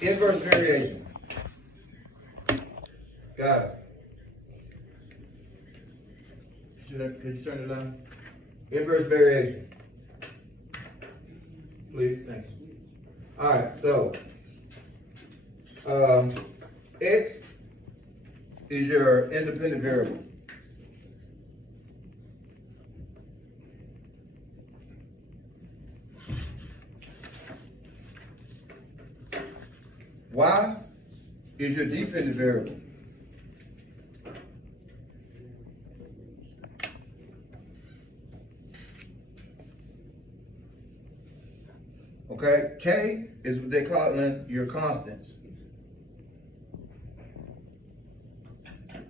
Inverse variation. Guys. Could you turn it on? Inverse variation. Please, thanks. All right, so X is your independent variable. Y is your dependent variable. Okay, K is what they call your constants.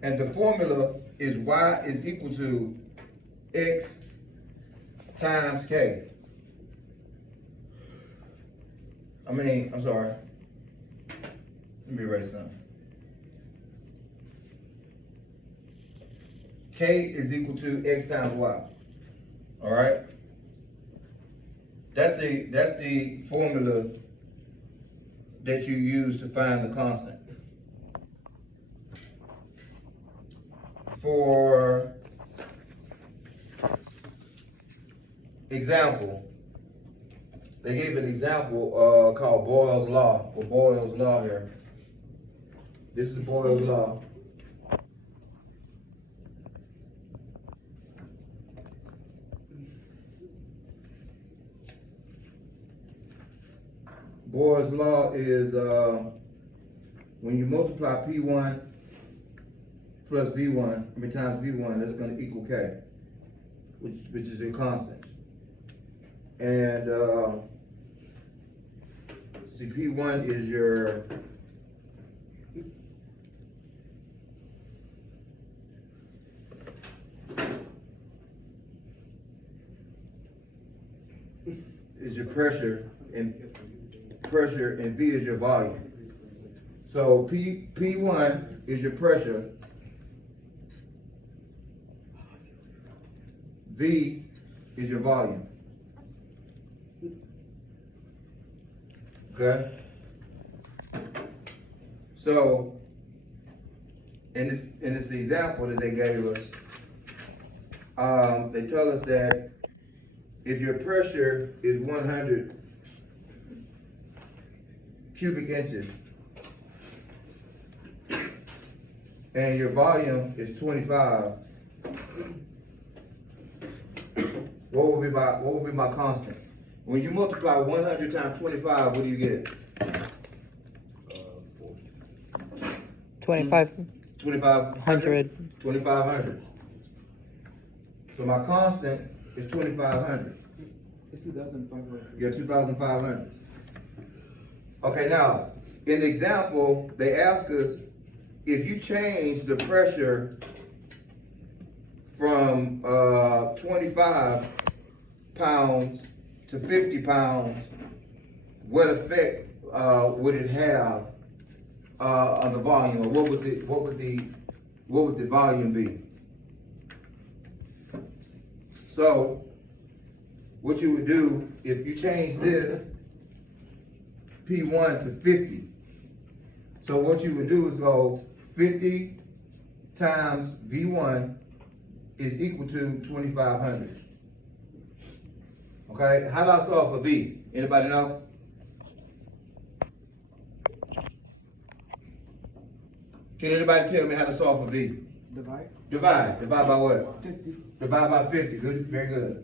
And the formula is Y is equal to X times K. I'm sorry. Let me write something. K is equal to X times Y. All right? That's the formula that you use to find the constant. For example, they gave an example called Boyle's Law, or Boyle's Law here. This is Boyle's Law. Boyle's Law is when you multiply P1 plus V1, times V1, that's going to equal K, which is your constant. And see, P1 is your pressure, and V is your volume. So P1 is your pressure, V is your volume. Okay? So in this example that they gave us, they tell us that if your pressure is 100 cubic inches and your volume is 25, what would be my constant? When you multiply 100 times 25, what do you get? 2,500. 2,500. So my constant is 2,500. It's 2,500. You're 2,500. Okay, now, in the example, they ask us if you change the pressure from 25 pounds to 50 pounds, what effect would it have on the volume, or what would the volume be? So, what you would do if you change this P1 to 50. So what you would do is go 50 times V1 is equal to 2,500. Okay, how do I solve for V? Anybody know? Can anybody tell me how to solve for V? Divide. Divide by what? 50. Divide by 50, good, very good.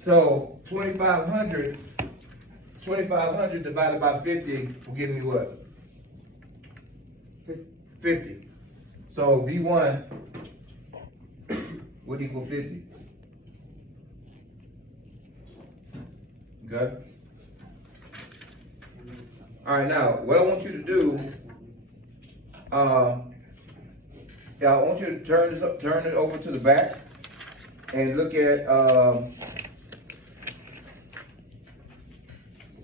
So 2,500 divided by 50 will give me what? 50. So V1 would equal 50. Okay? All right, now, what I want you to do, I want you to turn it over to the back and look at,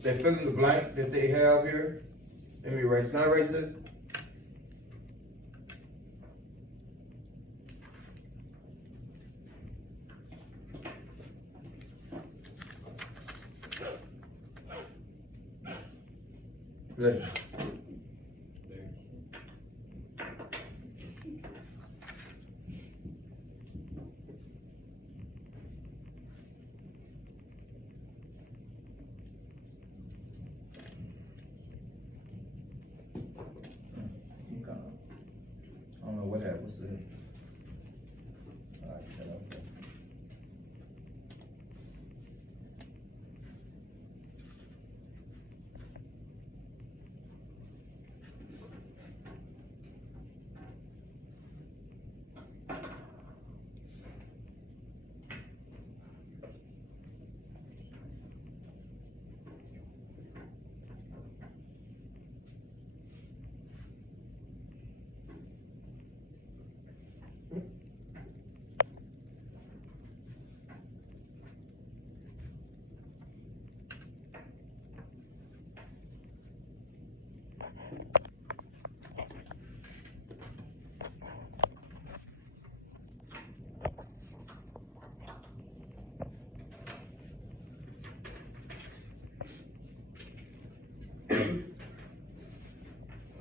they fill in the blank that they have here. Let me erase, can I erase this? Bless you. I don't know what happened. What's this? All right, shut up.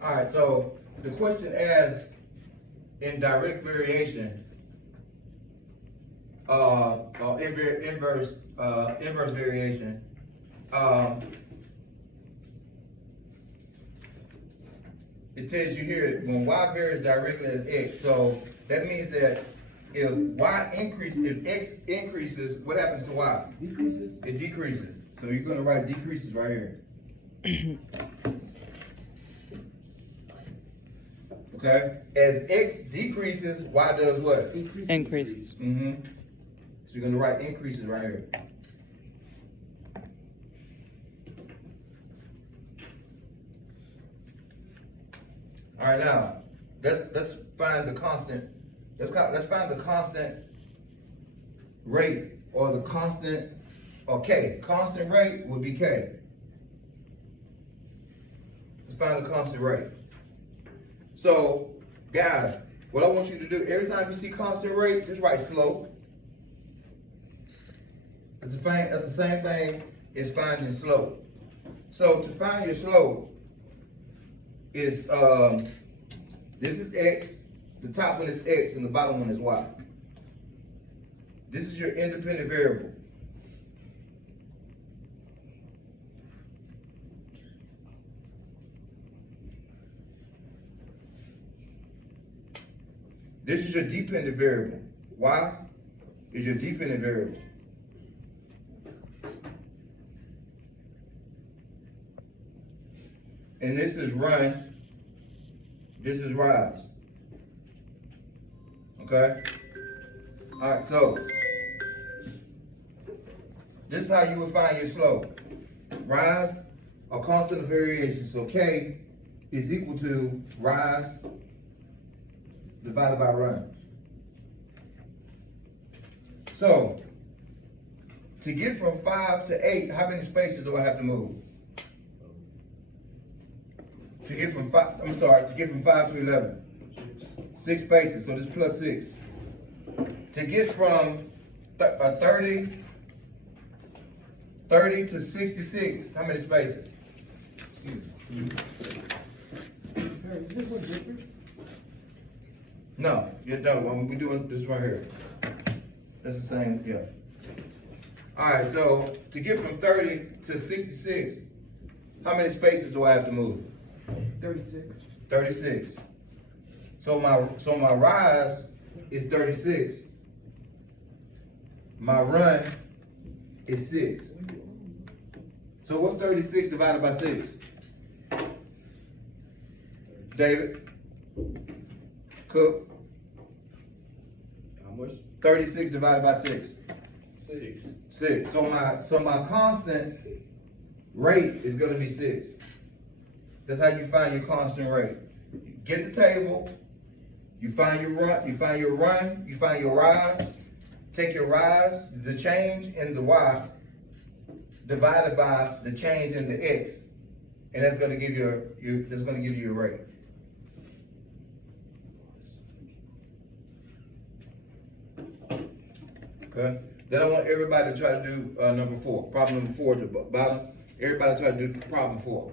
All right, so the question asks in direct variation, or inverse variation, it tells you here when y varies directly as x. So that means that if if x increases, what happens to y? Decreases? It decreases. So you're gonna write decreases right here. Okay? As x decreases, y does what? Increases. Mm-hmm. So you're gonna write increases right here. All right, now let's find the constant. Let's find the constant rate or the constant or k. Constant rate would be k. Let's find the constant rate. So, guys, what I want you to do, every time you see constant rate, just write slope. That's the same thing as finding slope. So to find your slope is this is x, the top one is x, and the bottom one is y. This is your independent variable. This is your dependent variable. Y is your dependent variable. And this is run, this is rise. Okay? All right, so this is how you would find your slope. Rise, a constant of variation. So K is equal to rise divided by run. So, to get from 5 to 8, how many spaces do I have to move? To get from 5 to 11, 6 spaces, so this plus 6. To get from 30 to 66, how many spaces? Is this one different? No, you're done. We're doing this right here. That's the same, yeah. All right, so to get from 30 to 66, how many spaces do I have to move? 36. 36. So my rise is 36. My run is 6. So what's 36 divided by 6? David? Cook? How much? 36 divided by 6. 6. 6. So my constant rate is gonna be 6. That's how you find your constant rate. You get the table, you find your run, you find your rise, take your rise, the change in the y, divided by the change in the x, and that's gonna give you your rate. Okay? Then I want everybody to try to do number 4. Problem number 4 at the bottom. Everybody try to do problem 4.